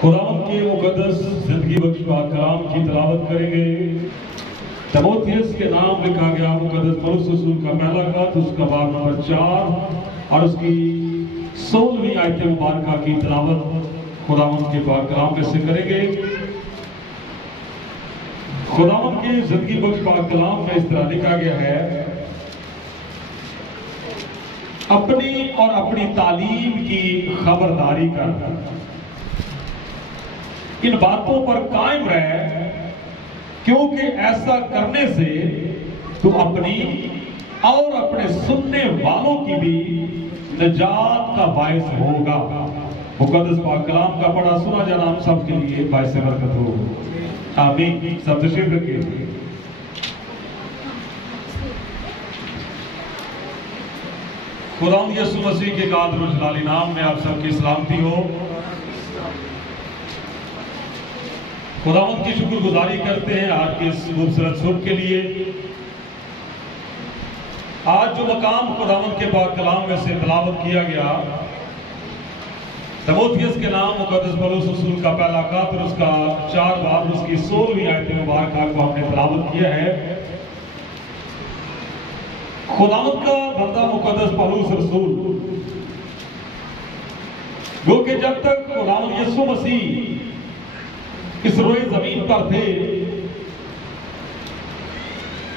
خداوند کے مقدس زندگی بخش پاک کلام کی تلاوت کریں گے۔ تیموتھیوس کے نام لکھا گیا مقدس پولس رسول کا پہلا خط، اس کا باب نمبر 4 اور اس کی 16ویں آیت مبارکہ کی تلاوت خداوند کے پاک کلام میں سے کریں گے۔ خداوند کے زندگی بخش پاک کلام میں اس طرح لکھا گیا ہے: اپنی اور اپنی تعلیم کی خبرداری کر، ان باتوں پر قائم رہ، کیونکہ ایسا کرنے سے تو اپنی اور اپنے سننے والوں کی بھی نجات کا باعث ہوگا۔ مقدس پاک کلام کا پڑھا سنا جانا ہم سب کے لیے باعث برکت ہو، آمین۔ سب تشریف رکھیے۔ خداوند یسوع مسیح کے قادر و جلالی نام میں آپ سب کی سلامتی ہو۔ خداوند کی شکر گزاری کرتے ہیں آج کے اس خوبصورت صبح کے لیے۔ آج جو مقام خداوند کے پاک کلام میں سے تلاوت کیا گیا، تیموتھیوس کے نام مقدس پولس رسول کا پہلا خط اور اس کا 4 باب اس کی 16ویں آیت مبارکہ کو ہم نے تلاوت کیا ہے۔ خداوند کا بندہ مقدس پولس رسول، جو کہ جب تک خداوند یسوع مسیح اس روئے زمین پر تھے،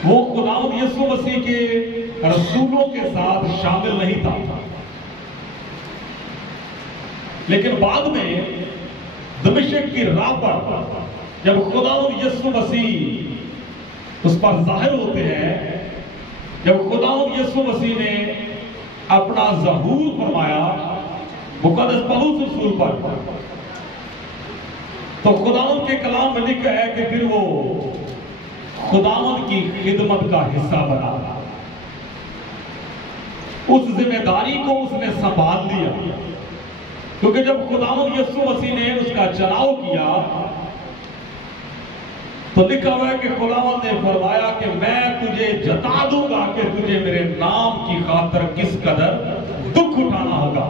وہ خداوند یسوع مسیح کے رسولوں کے ساتھ شامل نہیں تھا، لیکن بعد میں دمشق کی راہ پر جب خداوند یسوع مسیح اس پر ظاہر ہوتے ہیں، جب خداوند یسوع مسیح نے اپنا ظہور فرمایا مقدس پولس رسول پر، تو خداوند کے کلام میں لکھا ہے کہ پھر وہ خداوند کی خدمت کا حصہ بنا، اس ذمہ داری کو اس نے سنبھال لیا، کیونکہ جب خداوند یسوع مسیح نے اس کا چناؤ کیا تو لکھا ہوا ہے کہ خداوند نے فرمایا کہ میں تجھے جتا دوں گا کہ تجھے میرے نام کی خاطر کس قدر دکھ اٹھانا ہوگا۔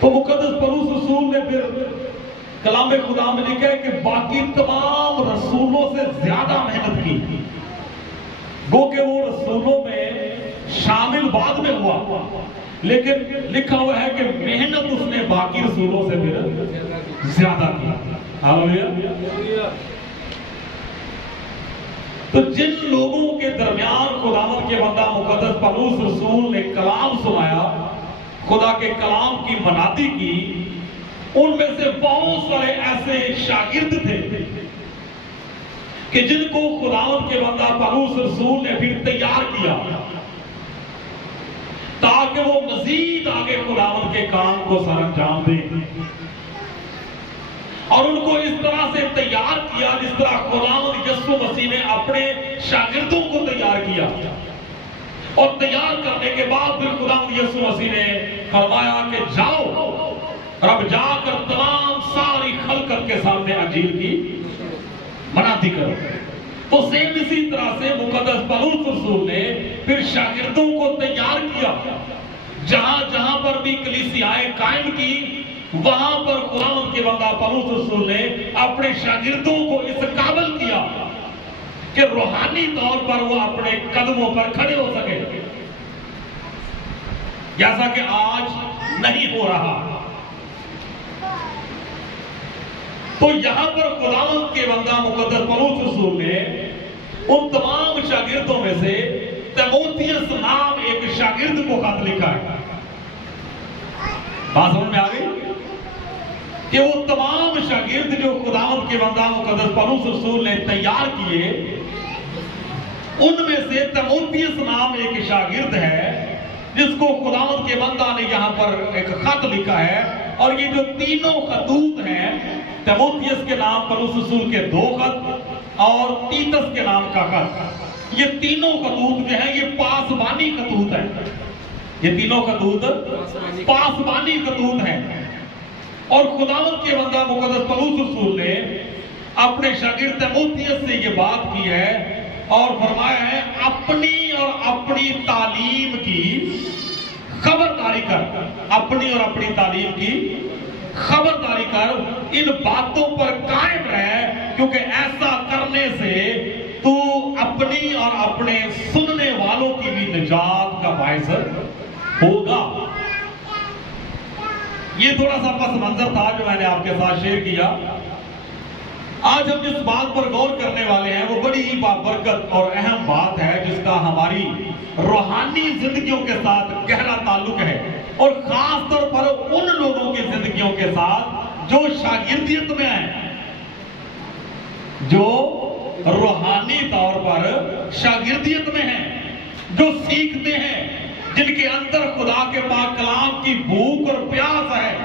تو مقدس پولس رسول نے پھر کلام خدا میں لکھا ہے کہ باقی تمام رسولوں سے زیادہ محنت کی، گو کہ وہ رسولوں میں شامل بعد میں ہوا، لیکن لکھا ہوا ہے کہ محنت اس نے باقی رسولوں سے پھر زیادہ کی۔ ہاللیلویہ۔ تو جن لوگوں کے درمیان خداوند کے بندہ مقدس پولس رسول نے کلام سنایا، خدا کے کلام کی منادی کی، ان میں سے بہت سارے ایسے شاگرد تھے کہ جن کو خداوند کے بندہ پولس رسول نے پھر تیار کیا تاکہ وہ مزید آگے خداوند کے کام کو سر انجام دیں، اور ان کو اس طرح سے تیار کیا جس طرح خداوند یسوع مسیح نے اپنے شاگردوں کو تیار کیا، اور تیار کرنے کے بعد پھر خداوند یسوع مسیح نے فرمایا کہ جاؤ اور اب جا کر تمام ساری خلقت کے سامنے انجیل کی منادی کرو۔ تو سیم اسی طرح سے مقدس پولس رسول نے پھر شاگردوں کو تیار کیا، جہاں جہاں پر بھی کلیسیائیں قائم کی، وہاں پر خداوند کے بندہ پولس رسول نے اپنے شاگردوں کو اس قابل کیا کہ روحانی طور پر وہ اپنے قدموں پر کھڑے ہو سکے، جیسا کہ آج نہیں ہو رہا۔ تو یہاں پر خداوند کے بندہ مقدس پولس رسول نے ان تمام شاگردوں میں سے تیموتھیوس نام ایک شاگرد کو خط لکھا ہے۔ بات سمجھ میں آ گئی کہ وہ تمام شاگرد جو خداوند کے بندہ مقدس پولس رسول نے تیار کیے، ان میں سے تیموتھیوس نام ایک شاگرد ہے جس کو خداوند کے بندہ نے یہاں پر ایک خط لکھا ہے، اور یہ جو تینوں خطوط ہیں، تیموتھیوس کے نام پولس رسول کے 2 خط اور تیتس کے نام کا خط، یہ تینوں خطوط جو ہیں یہ پاسبانی خطوط ہیں، یہ تینوں خطوط پاسبانی خطوط ہیں۔ اور خداوند کے بندہ مقدس پولس رسول نے اپنے شاگرد تیموتھیوس سے یہ بات کی ہے اور فرمایا ہے اپنی اور اپنی تعلیم کی خبرداری کر، اپنی اور اپنی تعلیم کی خبرداری کر ان باتوں پر قائم رہ، کیونکہ ایسا کرنے سے تو اپنی اور اپنے سننے والوں کی بھی نجات کا باعث ہوگا۔ یہ تھوڑا سا پس منظر تھا جو میں نے آپ کے ساتھ شیئر کیا۔ آج ہم جس بات پر غور کرنے والے ہیں وہ بڑی ہی بابرکت اور اہم بات ہے، جس کا ہماری روحانی زندگیوں کے ساتھ گہرا تعلق ہے، اور خاص طور پر ان لوگوں کی زندگیوں کے ساتھ جو شاگردیت میں ہیں، جو روحانی طور پر شاگردیت میں ہیں، جو سیکھتے ہیں، جن کے اندر خدا کے پاک کلام کی بھوک اور پیاس ہے،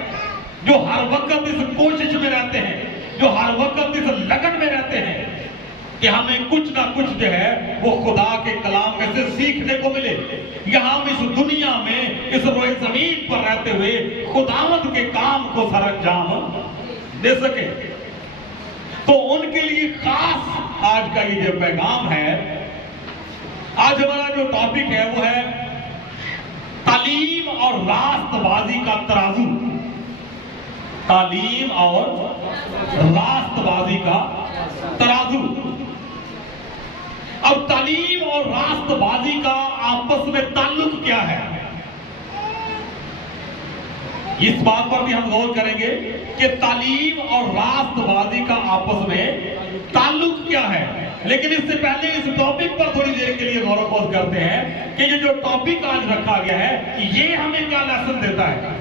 جو ہر وقت اس کوشش میں رہتے ہیں، جو ہر وقت اس لگن میں رہتے ہیں کہ ہمیں کچھ نہ کچھ جو ہے وہ خدا کے کلام میں سے سیکھنے کو ملے، یا ہم اس دنیا میں اس روئے زمین پر رہتے ہوئے خداوند کے کام کو سر انجام دے سکیں۔ تو ان کے لیے خاص آج کا یہ جو پیغام ہے، آج ہمارا جو ٹاپک ہے وہ ہے تعلیم اور راست بازی کا ترازو۔ تعلیم اور راست بازی کا ترازو۔ اب تعلیم اور راست بازی کا آپس میں تعلق کیا ہے، اس بات پر بھی ہم غور کریں گے کہ تعلیم اور راست بازی کا آپس میں تعلق کیا ہے۔ لیکن اس سے پہلے اس ٹاپک پر تھوڑی دیر کے لیے غور و خوض کرتے ہیں کہ یہ جو ٹاپک آج رکھا گیا ہے یہ ہمیں کیا لیسن دیتا ہے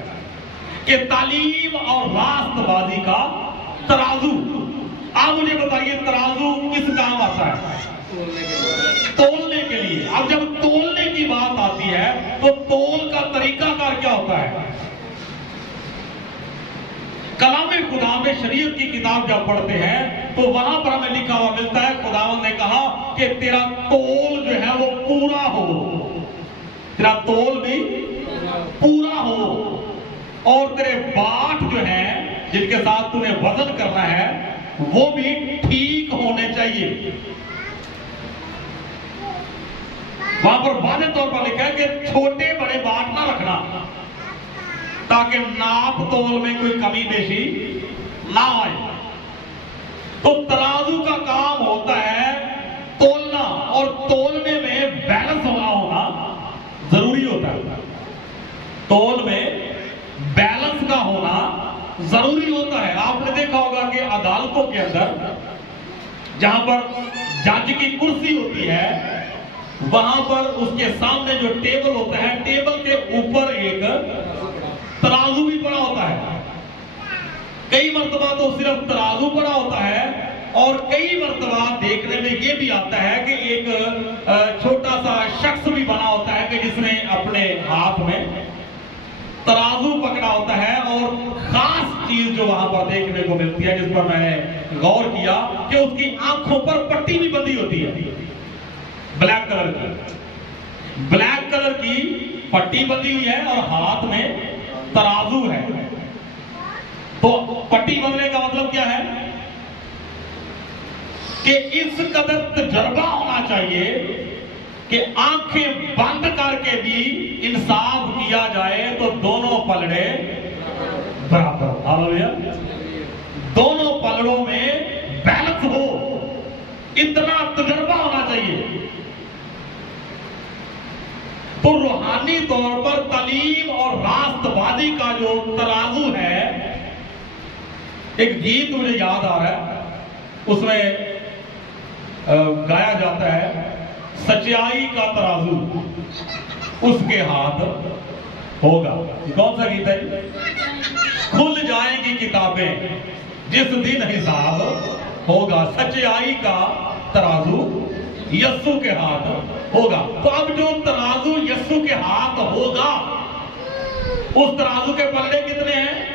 کہ تعلیم اور راست بازی کا ترازو۔ آپ مجھے بتائیے ترازو کس کام آتا ہے؟ تولنے کے لیے۔ اب جب تولنے کی بات آتی ہے تو تول کا طریقہ کار کیا ہوتا ہے؟ کلام خدا میں شریعت کی کتاب جب پڑھتے ہیں تو وہاں پر ہمیں لکھا ہوا ملتا ہے، خداوند نے کہا کہ تیرا تول جو ہے وہ پورا ہو، تیرا تول بھی پورا ہو، اور تیرے باٹ جو ہیں جن کے ساتھ تو نے وزن کرنا ہے وہ بھی ٹھیک ہونے چاہیے۔ وہاں پر واضح طور پر لکھا ہے کہ چھوٹے بڑے باٹ نہ رکھنا تاکہ ناپ تول میں کوئی کمی بیشی نہ آئے۔ تو ترازو کا کام ہوتا ہے تولنا، اور تولنے میں بیلنس ہونا ضروری ہوتا ہے۔ تول میں بیلنس کا ہونا ضروری ہوتا ہے۔ آپ نے دیکھا ہوگا کہ عدالتوں کے اندر جہاں پر جج کی کرسی ہوتی ہے وہاں پر اس کے سامنے جو ٹیبل ہوتا ہے، ٹیبل کے اوپر ایک ترازو بھی پڑا ہوتا ہے۔ کئی مرتبہ تو صرف ترازو پڑا ہوتا ہے، اور کئی مرتبہ دیکھنے میں یہ بھی آتا ہے کہ ایک چھوٹا سا شخص بھی بنا ہوتا ہے کہ جس نے اپنے ہاتھ میں ترازو پکڑا ہوتا ہے۔ اور خاص چیز جو وہاں پر دیکھنے کو ملتی ہے جس پر میں نے غور کیا کہ اس کی آنکھوں پر پٹی بھی بندھی ہوتی ہے، بلیک کلر کی، بلیک کلر کی پٹی بندھی ہوئی ہے اور ہاتھ میں ترازو ہے۔ تو پٹی بندھنے کا مطلب کیا ہے کہ اس قدر تجربہ ہونا چاہیے کہ آنکھیں بند کر کے بھی انصاف کیا جائے تو دونوں پلڑے برابر، ہاللویا، دونوں پلڑوں میں بیلنس ہو، اتنا تجربہ ہونا چاہیے۔ تو روحانی طور پر تعلیم اور راست بازی کا جو ترازو ہے، ایک گیت مجھے یاد آ رہا ہے، اس میں گایا جاتا ہے سچائی کا ترازو اس کے ہاتھ ہوگا۔ کون سا گیت ہے؟ کھل جائیں گی کتابیں جس دن حساب ہوگا، سچائی کا ترازو یسوع کے ہاتھ ہوگا۔ تو اب جو ترازو یسوع کے ہاتھ ہوگا اس ترازو کے پلڑے کتنے ہیں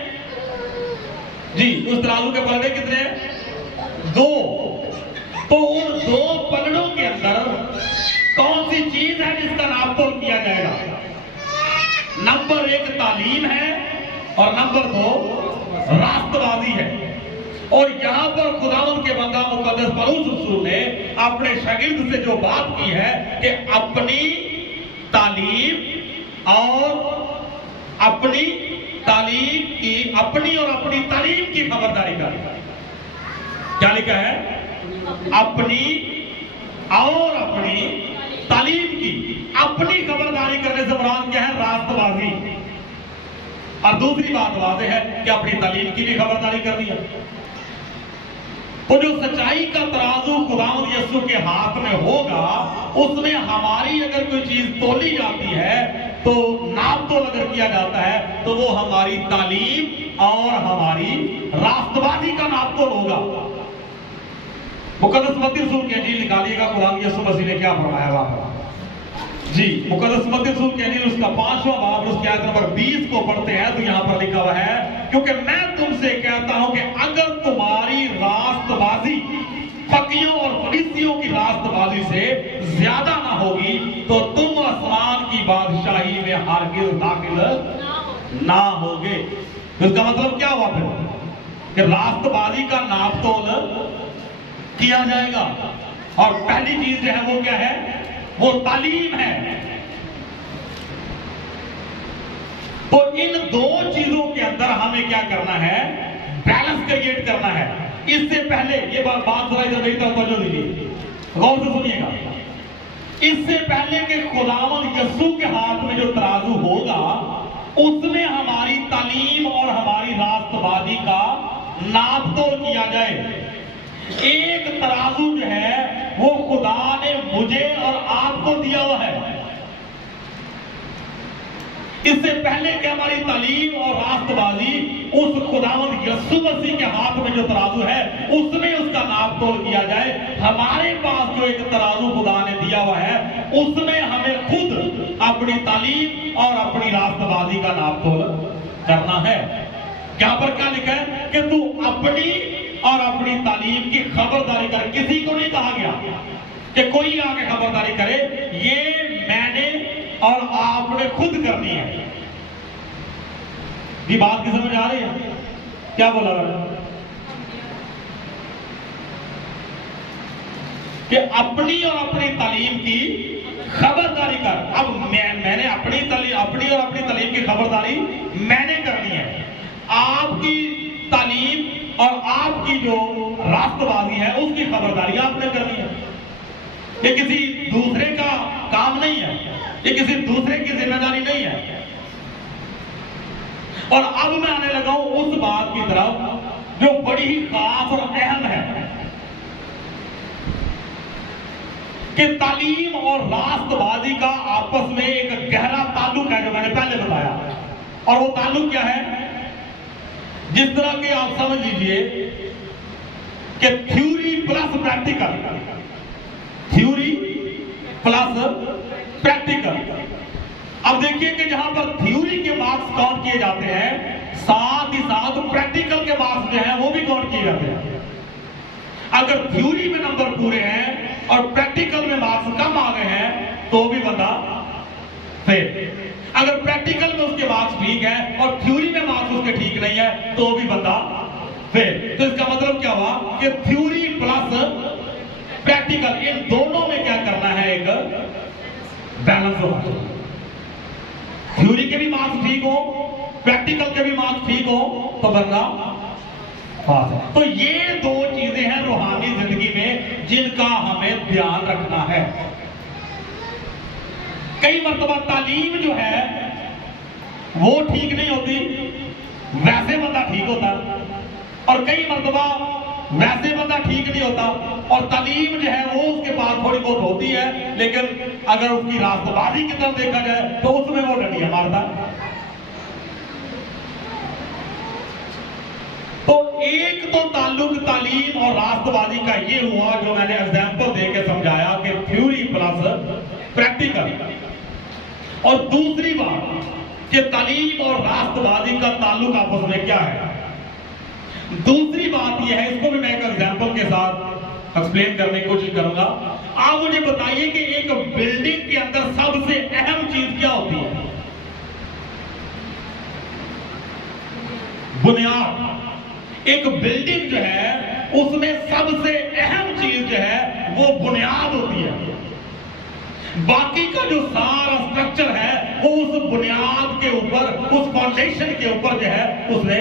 جی؟ اس ترازو کے پلڑے کتنے ہیں؟ 2۔ تو ان 2 پلڑوں کے اندر کون سی چیز ہے جس کا ناپ تول کیا جائے گا؟ نمبر 1 تعلیم ہے اور نمبر 2 راست بازی ہے۔ اور یہاں پر خداوند کے بندہ مقدس پولس رسول نے اپنے شاگرد سے جو بات کی ہے کہ اپنی تعلیم اور اپنی اپنی اور اپنی تعلیم کی خبرداری کر. کیا لکھا ہے؟ اپنی اور اپنی تعلیم کی. اپنی خبرداری کرنے سے مراد کیا ہے؟ راست بازی. اور دوسری بات واضح ہے کہ اپنی تعلیم کی بھی خبرداری کرنی ہے. تو جو سچائی کا ترازو خداوند یسوع کے ہاتھ میں ہوگا، اس میں ہماری اگر کوئی چیز تولی جاتی ہے تو ناپ تول اگر کیا جاتا ہے تو وہ ہماری تعلیم اور ہماری راست بازی کا ناپ تول ہوگا. مقدس متی رسول کی انجیل نکالیے گا، خداوند یسوع مسیح نے کیا فرمایا وہاں جی. مقدس متی رسول کی انجیل اس کا 5واں باب اس کی آیت نمبر 20 کو پڑھتے ہیں تو یہاں پر لکھا ہوا ہے، کیونکہ میں تم سے کہتا ہوں کہ اگر تمہاری راست بازی فقیوں اور فریسیوں کی راست بازی سے زیادہ نہ ہوگی تو تم آسمان کی بادشاہی میں ہرگز داخل نہ ہوگے. اس کا مطلب کیا ہوا پھر؟ کہ راست بازی کا ناپ تول کیا جائے گا. اور پہلی چیز جو ہے وہ کیا ہے؟ وہ تعلیم ہے. تو ان دو چیزوں کے اندر ہمیں کیا کرنا ہے؟ بیلنس کریٹ کرنا ہے. اس سے پہلے یہ بات ذرا ادھر میری طرف توجہ دیجیے، غور سے سنیے گا. اس سے پہلے کہ خداوند یسوع کے ہاتھ میں جو ترازو ہوگا اس میں ہماری تعلیم اور ہماری راست بازی کا ناپ تول کیا جائے. ایک ترازو جو ہے وہ خدا نے مجھے اور آپ کو دیا ہوا ہے. اس سے پہلے کہ ہماری تعلیم اور راست بازی اس خداوند یسوع مسیح کے ہاتھ میں جو ترازو ہے اس میں اس کا ناپ تول کیا جائے، ہمارے پاس جو ایک ترازو خدا نے دیا ہوا ہے اس میں ہمیں خود اپنی تعلیم اور اپنی راست بازی کا ناپ تول کرنا ہے. یہاں پر کیا لکھا ہے کہ تو اپنی اور اپنی تعلیم کی خبرداری کر. کسی کو نہیں کہا گیا کہ کوئی آگے خبرداری کرے، یہ میں نے اور آپ نے خود کرنی ہے. یہ بات کی سمجھ آ رہی ہے؟ کیا بولا کہ اپنی اور اپنی تعلیم کی خبرداری کر. اب میں نے اپنی اور اپنی تعلیم کی خبرداری میں نے کرنی ہے. آپ کی تعلیم اور آپ کی جو راست بازی ہے اس کی خبرداری آپ نے کرنی ہے. یہ کسی دوسرے کا کام نہیں ہے، یہ کسی دوسرے کی ذمہ داری نہیں ہے. اور اب میں آنے لگا ہوں اس بات کی طرف جو بڑی ہی خاص اور اہم ہے کہ تعلیم اور راست بازی کا آپس میں ایک گہرا تعلق ہے جو میں نے پہلے بتایا. اور وہ تعلق کیا ہے؟ جس طرح کہ آپ سمجھ لیجئے کہ theory plus practical, theory plus practical. اب دیکھیے کہ جہاں پر تھیوری کے مارکس کاؤنٹ کیے جاتے ہیں ساتھ ہی ساتھ پریکٹیکل کے مارکس جو ہیں وہ بھی کاؤنٹ کیے جاتے ہیں. اگر تھیوری میں نمبر پورے ہیں اور پریکٹیکل میں مارکس کم آ گئے ہیں تو بھی بندہ فیل. اگر پریکٹیکل میں اس کے مارکس ٹھیک ہے اور تھیوری میں مارکس اس کے ٹھیک نہیں ہے تو بھی بندہ فیل. تو اس کا مطلب کیا ہوا کہ تھیوری پلس پریکٹیکل ان دونوں میں کیا کرنا ہے؟ ایک بیلنس ہونا چاہیے. تھیوری کے بھی مارکس ٹھیک ہو، پریکٹیکل کے بھی مارکس ٹھیک ہو تو بندہ پاس ہے. تو یہ دو چیزیں ہیں روحانی زندگی میں جن کا ہمیں دھیان رکھنا ہے. کئی مرتبہ تعلیم جو ہے وہ ٹھیک نہیں ہوتی، ویسے بندہ ٹھیک ہوتا، اور کئی مرتبہ ویسے بندہ ٹھیک نہیں ہوتا اور تعلیم جو ہے وہ اس کے پاس تھوڑی بہت ہوتی ہے لیکن اگر اس کی راست بازی کی طرف دیکھا جائے تو اس میں وہ ڈنڈیاں مارتا. تو ایک تو تعلق تعلیم اور راست بازی کا یہ ہوا جو میں نے ایگزامپل دے کے سمجھایا کہ تھیوری پلس پریکٹیکل. اور دوسری بات کہ تعلیم اور راست بازی کا تعلق آپس میں کیا ہے. دوسری بات یہ ہے، اس کو بھی میں ایک ایگزامپل کے ساتھ ایکسپلین کرنے کی کوشش کروں گا. آپ مجھے بتائیے کہ ایک بلڈنگ کے اندر سب سے اہم چیز کیا ہوتی ہے؟ بنیاد. ایک بلڈنگ جو ہے اس میں سب سے اہم چیز جو ہے وہ بنیاد ہوتی ہے. باقی کا جو سارا سٹرکچر ہے وہ اس بنیاد کے اوپر، اس فاؤنڈیشن کے اوپر جو ہے اس نے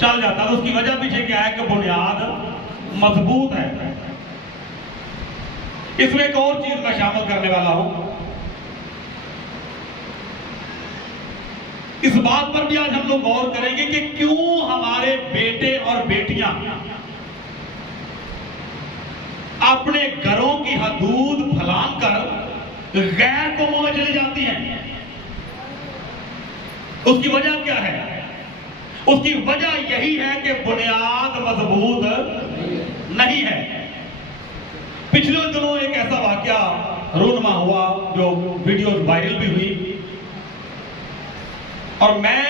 چل جاتا ہے. اس کی وجہ پیچھے کیا ہے کہ بنیاد مضبوط ہے. اس میں ایک اور چیز میں شامل کرنے والا ہوں. اس بات پر بھی آج ہم لوگ غور کریں گے کہ کیوں ہمارے بیٹے اور بیٹیاں اپنے گھروں کی حدود پھلانگ کر غیر قوموں میں چلی جاتی ہیں. اس کی وجہ کیا ہے؟ اس کی وجہ یہی ہے کہ بنیاد مضبوط نہیں ہے. پچھلے دنوں ایک ایسا واقعہ رونما ہوا جو ویڈیوز وائرل بھی ہوئی، اور میں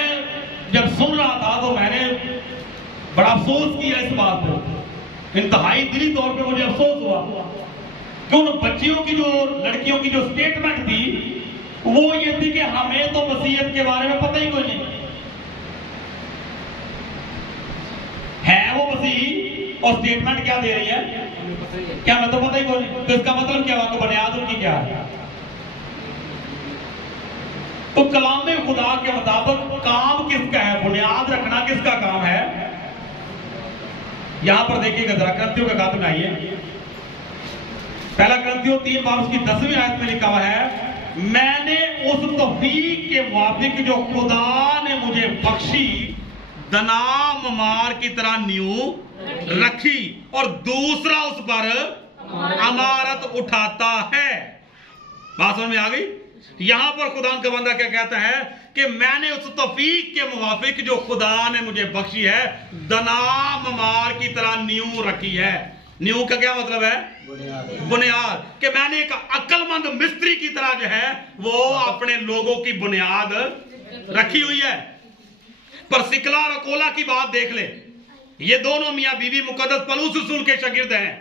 جب سن رہا تھا تو میں نے بڑا افسوس کیا اس بات پہ. انتہائی دلی طور پہ مجھے افسوس ہوا کہ ان بچیوں کی جو لڑکیوں کی جو سٹیٹمنٹ تھی وہ یہ تھی کہ ہمیں تو مسیحیت کے بارے میں پتہ ہی کوئی نہیں ہے. وہ مسیحی اور سٹیٹمنٹ کیا دے رہی ہے کیا ہمیں تو پتہ ہی کوئی نہیں. تو اس کا مطلب کیا ہوا کہ بنیاد ان کی کیا ہے؟ تو کلام خدا کے مطابق کام کس کا ہے؟ بنیاد رکھنا کس کا کام ہے؟ یہاں پر دیکھیے گا ذرا، کرنتھیوں کا خاتمہ آئیے. پہلا کرنتھیوں 3 باب اس کی 10ویں آیت میں لکھا ہوا ہے، میں نے اس توفیق کے موافق جو خدا نے مجھے بخشی دنام مار کی طرح نیو رکھی اور دوسرا اس پر عمارت اٹھاتا ہے. بات سمجھ میں آ گئی؟ یہاں پر خدا کا بندہ کیا کہتا ہے کہ میں نے اس توفیق کے موافق جو خدا نے مجھے بخشی ہے دنام مار کی طرح نیو رکھی ہے. نیو کا کیا مطلب ہے؟ بنیاد. کہ میں نے ایک عقل مند مستری کی طرح جو ہے وہ اپنے لوگوں کی بنیاد رکھی ہوئی ہے. پر سکلا اور اکولا کی بات دیکھ لے، یہ دونوں میاں بیوی مقدس پولس رسول کے شاگرد ہیں.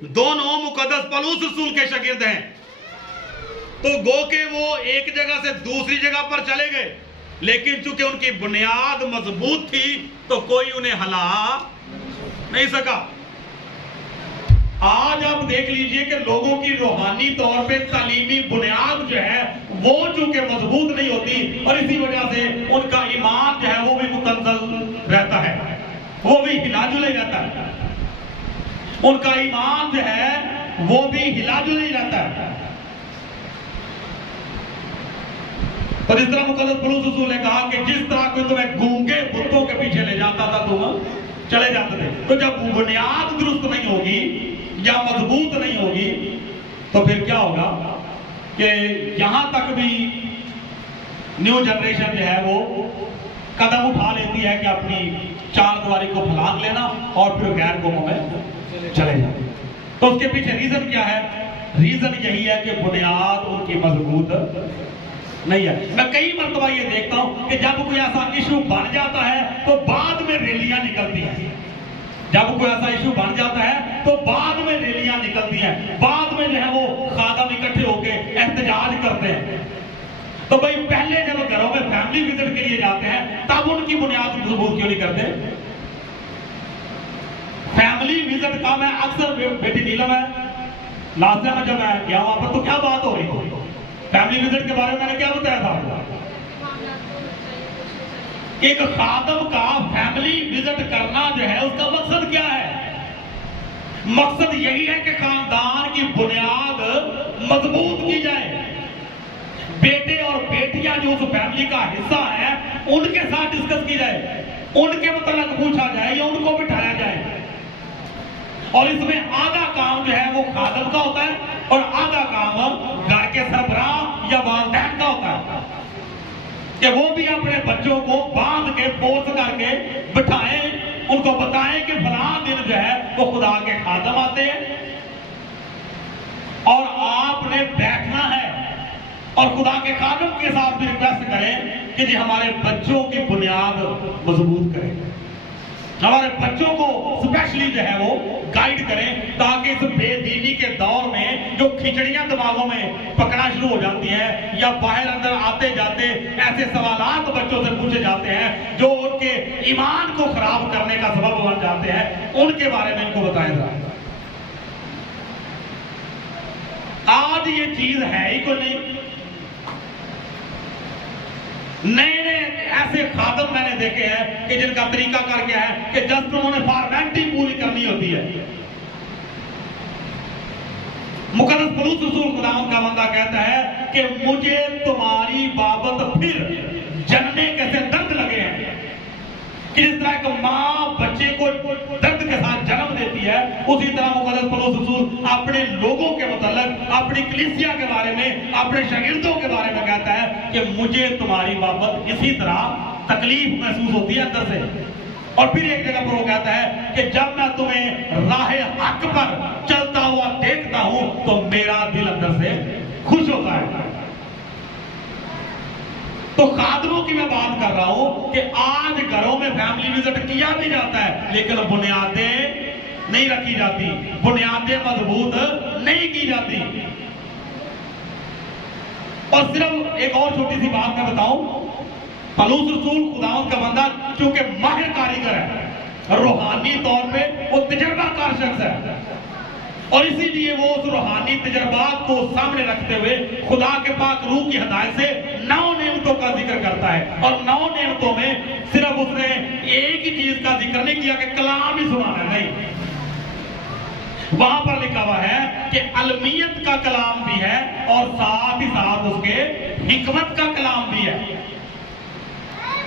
دونوں مقدس پولس رسول کے شاگرد ہیں. تو گو کہ وہ ایک جگہ سے دوسری جگہ پر چلے گئے، لیکن چونکہ ان کی بنیاد مضبوط تھی تو کوئی انہیں ہلا نہیں سکا. آج آپ دیکھ لیجئے کہ لوگوں کی روحانی طور پہ تعلیمی بنیاد جو ہے وہ چونکہ مضبوط نہیں ہوتی، اور اسی وجہ سے ان کا ایمان جو ہے وہ بھی متنزل رہتا ہے، وہ بھی ہلا جلی رہتا ہے. ان کا ایمان جو ہے وہ بھی ہلا جلی رہتا ہے. اور اس طرح مقدس پولس رسول نے کہا کہ جس طرح کوئی تمہیں گونگے بتوں کے پیچھے لے جاتا تھا تم چلے جاتے تھے. تو جب بنیاد درست نہیں ہوگی یا مضبوط نہیں ہوگی تو پھر کیا ہوگا کہ یہاں تک بھی نیو جنریشن جو ہے وہ قدم اٹھا لیتی ہے کہ اپنی چار دیواری کو پھلانگ لینا اور پھر غیر قوموں میں چلے جانا. تو اس کے پیچھے ریزن کیا ہے؟ ریزن یہی ہے کہ بنیاد ان کی مضبوط نہیں ہے. میں کئی مرتبہ یہ دیکھتا ہوں کہ جب کوئی ایسا ایشو بن جاتا ہے تو بعد میں ریلیاں نکلتی ہیں. جب کوئی ایسا ایشو بن جاتا ہے تو بعد میں ریلیاں نکلتی ہیں، بعد میں جو ہے وہ خادم اکٹھے ہو کے احتجاج کرتے ہیں. تو بھائی پہلے جب گھروں میں فیملی وزٹ کے لیے جاتے ہیں تب ان کی بنیاد مضبوط کیوں نہیں کرتے؟ فیملی وزٹ کا میں اکثر بیٹی نیلم ہے لاسٹ ٹائم جب میں گیا وہاں پر تو کیا بات ہو رہی تھی فیملی وزٹ کے بارے میں نے کیا بتایا تھا؟ ایک خادم کا فیملی وزٹ کرنا جو ہے اس کا مقصد کیا ہے؟ مقصد یہی ہے کہ خاندان کی بنیاد مضبوط کی جائے. بیٹے اور بیٹیاں جو اس فیملی کا حصہ ہے ان کے ساتھ ڈسکس کی جائے، ان کے متعلق پوچھا جائے یا ان کو بٹھایا جائے. اور اس میں آدھا کام جو ہے وہ خادم کا ہوتا ہے اور آدھا کام گھر کے سربراہ یا والدین کا ہوتا ہے کہ وہ بھی اپنے بچوں کو باندھ کے فورس کر کے بٹھائیں، ان کو بتائیں کہ فلاں دن جو ہے وہ خدا کے خادم آتے ہیں اور آپ نے بیٹھنا ہے اور خدا کے خادم کے ساتھ بھی ریکویسٹ کریں کہ جی ہمارے بچوں کی بنیاد مضبوط کریں، ہمارے بچوں کو اسپیشلی جو ہے وہ گائیڈ کریں تاکہ اس بے دینی کے دور میں جو کھچڑیاں دماغوں میں پکڑنا شروع ہو جاتی ہیں یا باہر اندر آتے جاتے ایسے سوالات بچوں سے پوچھے جاتے ہیں جو ان کے ایمان کو خراب کرنے کا سبب بن جاتے ہیں، ان کے بارے میں ان کو بتائیں ذرا. آج یہ چیز ہے ہی کوئی نہیں. نئے نئے ایسے خادم میں نے دیکھے ہیں کہ جن کا طریقہ کر کے ہے کہ جسٹ انہوں نے فارمیلٹی پوری کرنی ہوتی ہے. مقدس پولس رسول خداوند کا بندہ کہتا ہے کہ مجھے تمہاری بابت پھر جننے کیسے درد لگے ہیں کہ جس طرح ایک ماں بچے کو درد کے ساتھ جنم دیتی ہے، اسی طرح مقدس پولس رسول اپنے لوگوں کے متعلق، اپنی کلیسیا کے بارے میں، اپنے شاگردوں کے بارے میں کہتا ہے کہ مجھے تمہاری بابت اسی طرح تکلیف محسوس ہوتی ہے اندر سے. اور پھر ایک جگہ پر وہ کہتا ہے کہ جب میں تمہیں راہ حق پر چلتا ہوا دیکھتا ہوں تو میرا دل اندر سے خوش ہوتا ہے. تو خادموں کی میں بات کر رہا ہوں کہ آج گھروں میں فیملی وزٹ کیا بھی جاتا ہے لیکن بنیادیں نہیں رکھی جاتی، بنیادیں مضبوط نہیں کی جاتی. اور صرف ایک اور چھوٹی سی بات میں بتاؤں، پولس رسول خداوند کا بندہ کیونکہ ماہر کاریگر ہے، روحانی طور پہ وہ تجربہ کار شخص ہے، اور اسی لیے وہ اس روحانی تجربات کو سامنے رکھتے ہوئے خدا کے پاک روح کی ہدایت سے 9 نعمتوں کا ذکر کرتا ہے. اور 9 نعمتوں میں صرف اس نے ایک ہی چیز کا ذکر نہیں کیا کہ کلام ہی سنانا، نہیں، وہاں پر لکھا ہوا ہے کہ علمیت کا کلام بھی ہے اور ساتھ ہی ساتھ اس کے حکمت کا کلام بھی ہے.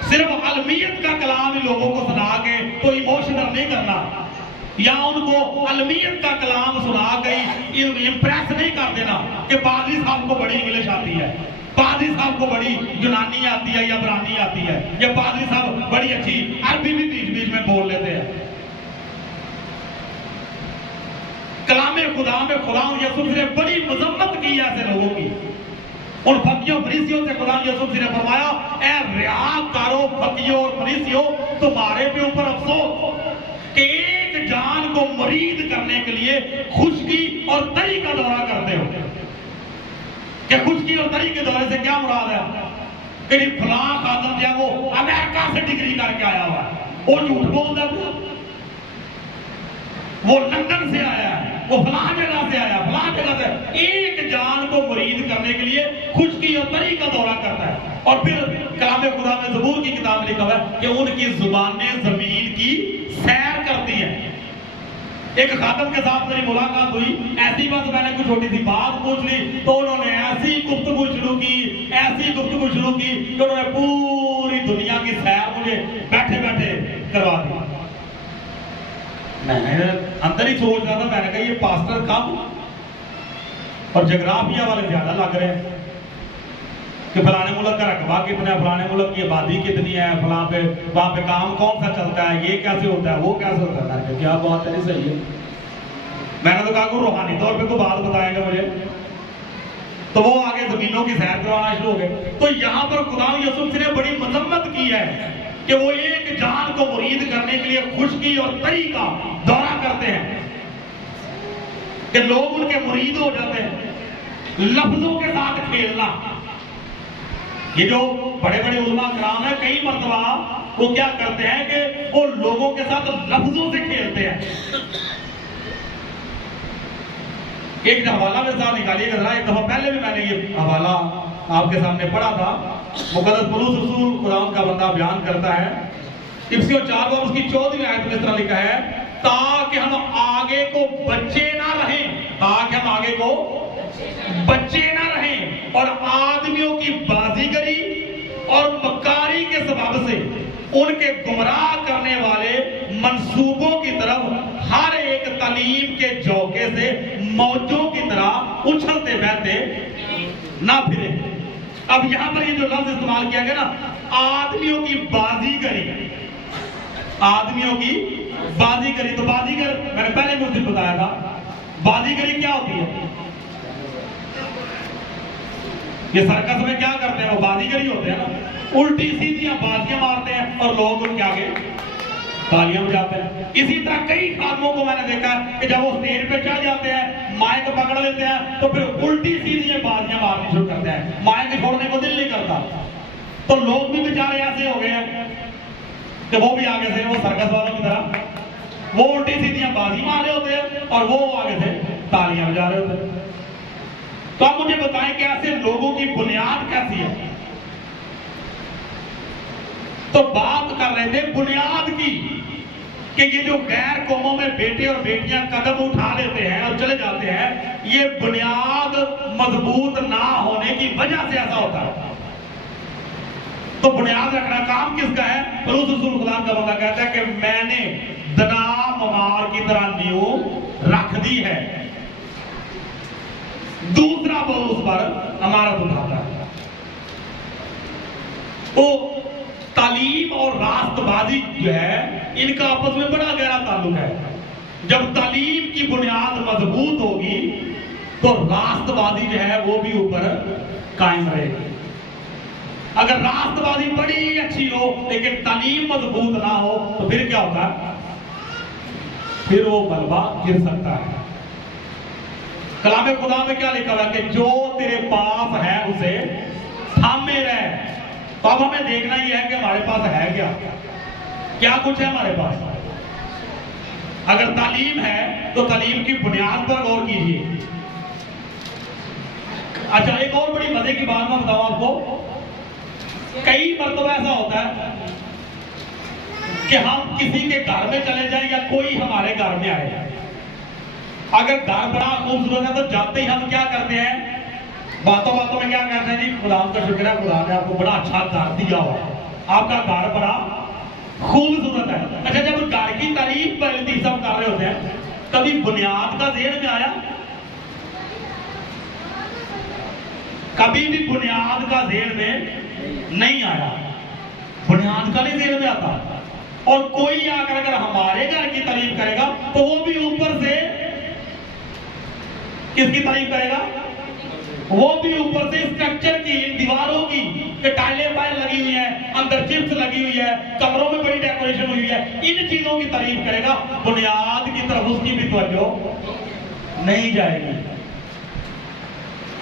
صرف علمیت کا کلام ہی لوگوں کو سنا کے تو ایموشنل نہیں کرنا، یا ان کو علمیت کا کلام سنا کے امپریس نہیں کر دینا کہ پادری صاحب کو بڑی انگلش آتی ہے، پادری صاحب کو بڑی یونانی آتی ہے یا عبرانی آتی ہے، یا پادری صاحب بڑی اچھی عربی بھی بیچ بیچ میں بول لیتے ہیں. کلام خدا میں خدا یسوع نے بڑی مذمت کی ہے ایسے لوگوں کی. ان فقیوں فریسیوں سے خدا یسوع نے فرمایا، اے ریاکاروں فقیوں اور فریسیوں، تمہارے پہ اوپر افسوس کہ ایک جان کو مرید کرنے کے لیے خشکی اور تری کا دورہ کرتے ہو. کہ خشکی اور تری کے دورے سے کیا مراد ہے کہ فلاں خادم جو ہے وہ امریکہ سے ڈگری کر کے آیا ہوا ہے، وہ جھوٹ بول رہا ہے، وہ لندن سے آیا ہے، وہ فلاں جگہ سے آیا، فلاں جگہ سے. ایک جان کو مرید کرنے کے لیے خشکی اور تری کا دورہ کرتا ہے. اور پھر کلام خدا میں زبور کی کتاب میں لکھا ہوا ہے کہ ان کی زبانیں زمین کی سیر کرتی ہیں. ایک خادم کے ساتھ میری ملاقات ہوئی، ایسی بات میں نے کوئی چھوٹی سی بات پوچھ لی تو انہوں نے ایسی گفتگو شروع کی کہ انہوں نے پوری دنیا کی سیر مجھے بیٹھے بیٹھے کروا دی. میں نے اندر ہی سوچ رہا تھا، میں نے کہا یہ پاسٹر کم اور جغرافیہ والے زیادہ لگ رہے ہیں کہ فلانے ملک کا رقبہ کتنا ہے، فلانے ملک کی آبادی کتنی ہے، فلاں پہ وہاں پہ کام کون سا چلتا ہے، یہ کیسے ہوتا ہے، وہ کیسے ہوتا ہے. میں نے کیا بات ہے، نہیں صحیح ہے. میں نے تو کہا کہ روحانی طور پہ تو بات بتائیں گے مجھے. تو وہ آگے زمینوں کی سیر کروانا شروع ہو گئے. تو یہاں پر خدا یسوع نے بڑی مذمت کی ہے کہ وہ ایک جان کو مرید کرنے کے لیے خشکی اور تری کا دورہ کرتے ہیں کہ لوگ ان کے مرید ہو جاتے ہیں. لفظوں کے ساتھ کھیلنا، یہ جو بڑے بڑے علماء کرام ہیں کئی مرتبہ وہ کیا کرتے ہیں کہ وہ لوگوں کے ساتھ لفظوں سے کھیلتے ہیں. ایک حوالہ میں ساتھ نکالیے گا، ایک دفعہ پہلے بھی میں نے یہ حوالہ آپ کے سامنے پڑھا تھا. مقدس پولس رسول خداوند کا بندہ بیان کرتا ہے، افسیوں 4 باب اس کی 14ویں آیت میں اس طرح لکھا ہے، تاکہ ہم آگے کو بچے نہ رہیں، تاکہ ہم آگے کو بچے نہ رہیں اور آدمیوں کی بازیگری اور مکاری کے سبب سے ان کے گمراہ کرنے والے منصوبوں کی طرف ہر ایک تعلیم کے جوکے سے موجوں کی طرح اچھلتے بہتے نہ پھرے. اب یہاں پر یہ جو لفظ استعمال کیا گیا نا، آدمیوں کی بازیگری، آدمیوں کی بازیگری. تو بازیگر میں نے پہلے کچھ دن بتایا تھا، بازیگری کیا ہوتی ہے؟ یہ سرکس میں کیا کرتے ہیں، وہ بازیگری ہوتے ہیں نا، الٹی سیدھیاں بازیاں مارتے ہیں اور لوگ ان کے آگے تالیاں بجاتے ہیں. اسی طرح کئی خادموں کو میں نے دیکھا ہے کہ جب وہ اسٹیج پہ چڑھ جاتے ہیں، مائک پکڑ لیتے ہیں تو پھر الٹی سیدھی بازیاں مارنی شروع کرتے ہیں، مائک چھوڑنے کو دل نہیں کرتا. تو لوگ بھی بیچارے ایسے ہو گئے ہیں کہ وہ بھی آگے سے وہ سرکس والوں کی طرح وہ الٹی سیدھیاں بازی مار رہے ہوتے ہیں اور وہ آگے سے تالیاں بجا رہے ہوتے ہیں. تو آپ مجھے بتائیں کہ ایسے لوگوں کی بنیاد کیسی ہے؟ تو بات کر رہے تھے بنیاد کی کہ یہ جو غیر قوموں میں بیٹے اور بیٹیاں قدم اٹھا لیتے ہیں اور چلے جاتے ہیں، یہ بنیاد مضبوط نہ ہونے کی وجہ سے ایسا ہوتا ہے۔ تو بنیاد رکھنا کام کس کا ہے؟ پروس رسول خدا کا بندہ کہتا ہے کہ میں نے دنا ممار کی طرح نیو رکھ دی ہے، دوسرا وہ اس پر امارت اٹھاتا ہے۔ تو تعلیم اور راست بازی جو ہے ان کا آپس میں بڑا گہرا تعلق ہے۔ جب تعلیم کی بنیاد مضبوط ہوگی تو راست بازی جو ہے وہ بھی اوپر قائم رہے گی۔ اگر راست بازی بڑی اچھی ہو لیکن تعلیم مضبوط نہ ہو تو پھر کیا ہوتا ہے؟ پھر وہ ملبہ گر سکتا ہے۔ کلام خدا میں کیا لکھا ہوا ہے کہ جو تیرے پاس ہے اسے تھامے رہ۔ تو اب ہمیں دیکھنا یہ ہے کہ ہمارے پاس ہے کیا کچھ ہے ہمارے پاس۔ اگر تعلیم ہے تو تعلیم کی بنیاد پر غور کیجیے۔ اچھا، ایک اور بڑی مزے کی بات میں بتاؤں آپ کو، کئی مرتبہ ایسا ہوتا ہے کہ ہم کسی کے گھر میں چلے جائیں یا کوئی ہمارے گھر میں آئے، اگر گھر بڑا خوبصورت ہے تو جاتے ہی ہم کیا کرتے ہیں؟ باتوں میں کیا کہتے ہیں؟ جی خدا کا شکر ہے، خدا نے آپ کو بڑا اچھا گھر دیا ہوا ہے، آپ کا گھر بڑا خوبصورت ہے۔ اچھا، جب گھر کی تعریف پہلے سب کر رہے ہوتے ہیں، کبھی بنیاد کا ذہن میں آیا؟ کبھی بھی بنیاد کا ذہن میں نہیں آیا، بنیاد کا نہیں ذہن میں آتا۔ اور کوئی آ کر اگر ہمارے گھر کی تعریف کرے گا تو وہ بھی اوپر سے کس کی تعریف کرے گا؟ وہ بھی اوپر سے اسٹرکچر کی، دیواروں کی، کہ ٹائلیں باہر لگی ہوئی ہیں، اندر چپس لگی ہوئی ہے، کمروں میں بڑی ڈیکوریشن ہوئی ہے، ان چیزوں کی تعریف کرے گا، بنیاد کی طرف اس کی بھی توجہ نہیں جائے گی۔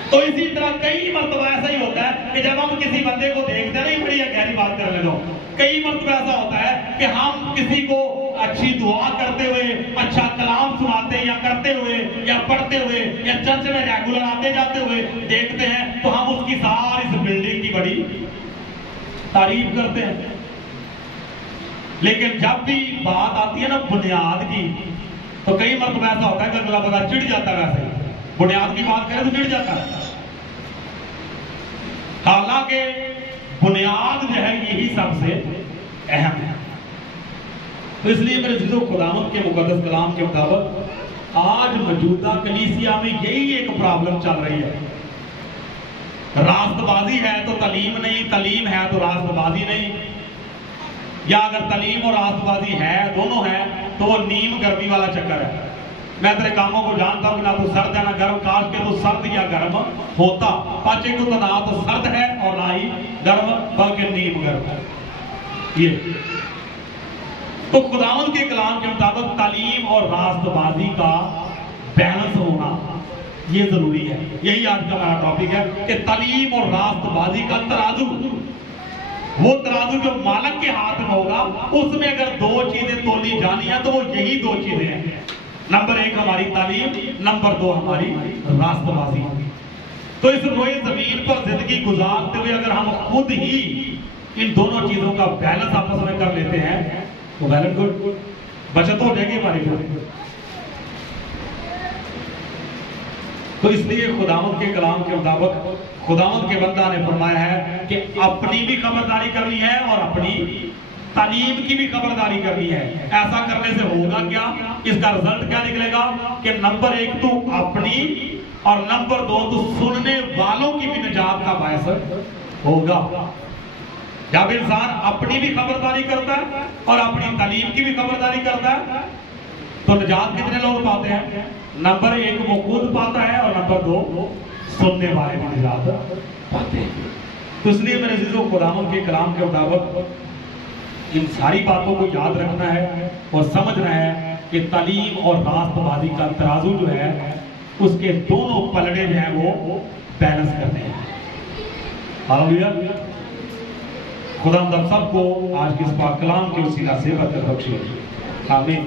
تو اسی طرح کئی مرتبہ ایسا ہی ہوتا ہے کہ جب ہم کسی بندے کو دیکھتے ہیں، نہیں بڑی گہری بات کرنے لو، کئی مرتبہ ایسا ہوتا ہے کہ ہم کسی کو اچھی دعا کرتے ہوئے، اچھا کلام سناتے یا کرتے ہوئے یا پڑھتے ہوئے یا چرچ میں ریگولر آتے جاتے ہوئے دیکھتے ہیں تو ہم اس کی ساری اس بلڈنگ کی بڑی تعریف کرتے ہیں۔ لیکن جب بھی بات آتی ہے نا بنیاد کی تو کئی مرتبہ ایسا ہوتا ہے کہ اگلا بندہ چڑ جاتا ہے، ویسے ہی بنیاد کی بات کرے تو چڑ جاتا ہے۔ حالانکہ بنیاد جو ہے یہی سب سے اہم ہے۔ تو اس لیے میرے عزیزو، خداوند کے مقدس کلام کے مطابق آج موجودہ کلیسیا میں یہی ایک پرابلم چل رہی ہے۔ راست بازی ہے تو تعلیم نہیں، تعلیم ہے تو راست بازی نہیں، یا اگر تعلیم اور راست بازی ہے، دونوں ہے، تو وہ نیم گرمی والا چکر ہے۔ میں تیرے کاموں کو جانتا ہوں کہ نہ تو سرد ہے نہ گرم، کاش کے تو سرد یا گرم ہوتا، پاچے کو تو نہ تو سرد ہے اور نہ ہی گرم بلکہ نیم گرم ہے۔ یہ تو خداوند کے کلام کے مطابق تعلیم اور راست بازی کا بیلنس ہونا یہ ضروری ہے۔ یہی آج کا ہمارا ٹاپک ہے کہ تعلیم اور راست بازی کا ترازو، وہ ترازو جو مالک کے ہاتھ میں ہوگا، اس میں اگر دو چیزیں تولی جانی ہیں تو وہ یہی دو چیزیں ہیں، نمبر ایک ہماری تعلیم، نمبر دو ہماری راست بازی۔ تو اس روئے زمین پر زندگی گزارتے ہوئے اگر ہم خود ہی ان دونوں چیزوں کا بیلنس آپس میں کر لیتے ہیں تو ویل اینڈ گڈ، بچت ہو جائے گی ہماری پھر۔ تو اس لیے خداوند کے کلام کے مطابق خداوند کے بندہ نے فرمایا ہے کہ اپنی بھی خبرداری کرنی ہے اور اپنی تعلیم کی بھی خبرداری کرنی ہے۔ ایسا کرنے سے ہوگا کیا؟ اس کا رزلٹ کیا نکلے گا کہ نمبر ایک تو اپنی اور نمبر دو تو سننے والوں کی بھی نجات کا باعث ہوگا۔ جب انسان اپنی بھی خبرداری کرتا ہے اور اپنی تعلیم کی بھی خبرداری کرتا ہے تو نجات کتنے لوگ پاتے ہیں؟ نمبر ایک وہ خود پاتا ہے اور نمبر دو سننے والے بھی نجات پاتے ہیں۔ تو اس لیے میرے عزیزو، خداوند کے کلام کے مطابق ان ساری باتوں کو یاد رکھنا ہے اور سمجھنا ہے کہ تعلیم اور راست بازی کا ترازو جو ہے اس کے دونوں پلڑے جو ہیں وہ بیلنس کرنے ہیں۔ ہاللیلویہ۔ خدا ہم سب کو آج کے اس پاک کلام کے وسیلہ سے برکت بخشے۔ آمین۔